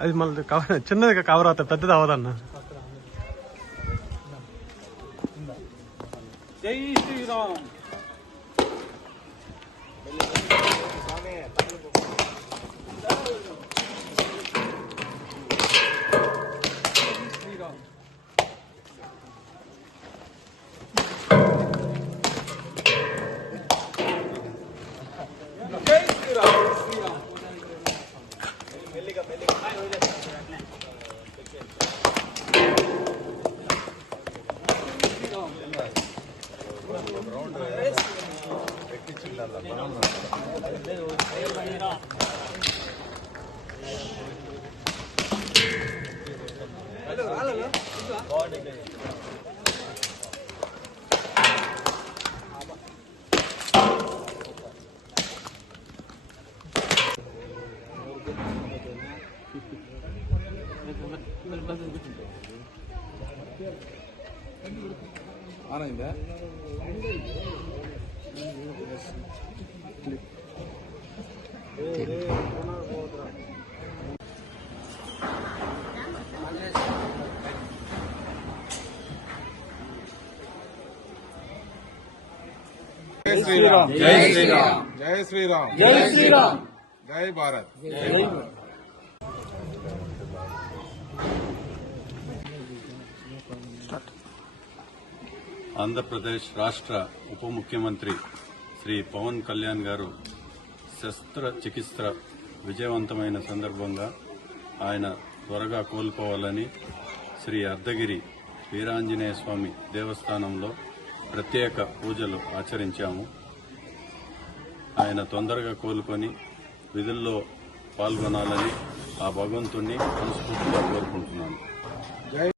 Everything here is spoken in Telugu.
అది మళ్ళీ చిన్నది కవర్ అవుతుంది, పెద్దది అవ్వదన్న. జై శ్రీరామ్. ఆనంద జై శ్రీరామ్. జై శ్రీరామ్. జై శ్రీరామ్. జై శ్రీరామ్. జై భారత్. ఆంధ్రప్రదేశ్ రాష్ట్ర ఉప ముఖ్యమంత్రి శ్రీ పవన్ కళ్యాణ్ గారు శస్త్రచికిత్స విజయవంతమైన సందర్భంగా ఆయన త్వరగా కోలుకోవాలని శ్రీ అర్ధగిరి వీరాంజనేయ స్వామి దేవస్థానంలో ప్రత్యేక పూజలు ఆచరించాము. ఆయన తొందరగా కోలుకొని విధుల్లో పాల్గొనాలని ఆ భగవంతుణ్ణి మనస్ఫూర్తిగా